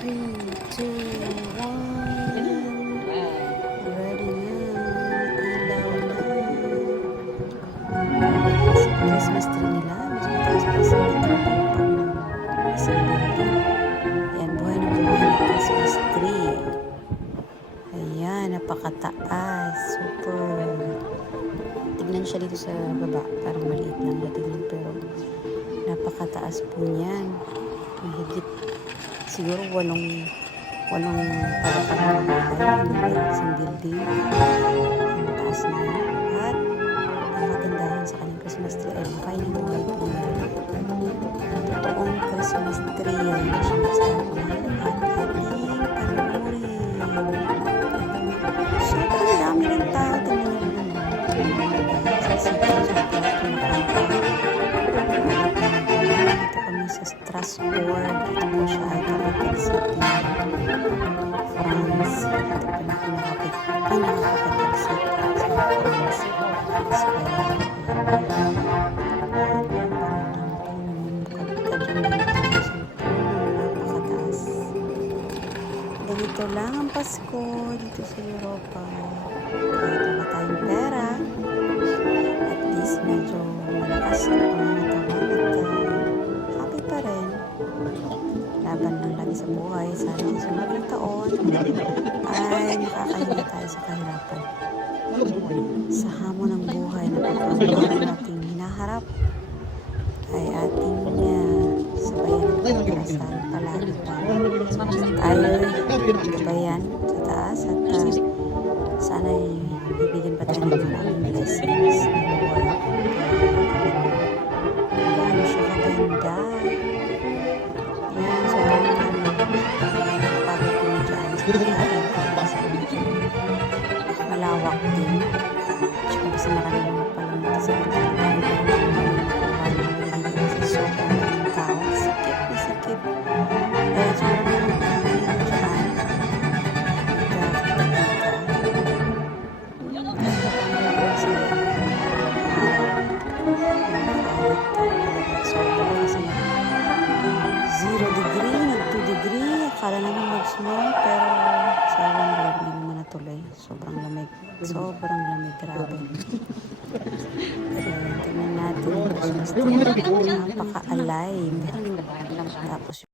3, 2, 1. Ready na. Ilaw na. Sa Christmas tree nila, mas mataas pa sa isang building. Ayan, buhay na Christmas tree. Ayan, napakataas. Super. Tignan siya dito sa baba. Parang maliit lang natin, pero napakataas po niyan. Mahigit siguro walong palapag na bahay, isang building. Ang taas na yan. At ang kagandahan sa kanyang Christmas tree ay buhay na buhay po yan. Totoong Christmas tree yan. Hindi siya magsama at ating panurin. Sobrang dami ng tao. Tingnan naman. Sa sitio, sa plato na kanta. Dito kami sa Strasbourg. Ito po siya ay capital city. France. Ito po na pinaka-capital city sa France. So, ganito lang ang Pasko dito sa Europa. Kahit wala tayong pera, at least medyo malakas ang pangangatawan at happy pa rin. Laban lang lagi sa buhay. Sana sa sunod na taon ay nakakahinga tayo sa kahirapan. Sa hamon ng buhay na pagpapalala nating hinaharap ay ating sabayan ng pagdarasal palagi tayo gabayan sa taas at sana'y bibigyan pa tayo ng maraming blessings ng Lord. Gano'n siya kaganda. Yan, sobrang pagod ko na dyan sa pagkakas malawak din. Tsaka kasi maraming mga palamit sa sobrang tao. Sikip na sikip. Dahil sobrang akala namin mag-snow, pero sobrang lamig, hindi naman natuloy. Sobrang lamig, grabe. Pero tingnan natin, napaka-alive. Tapos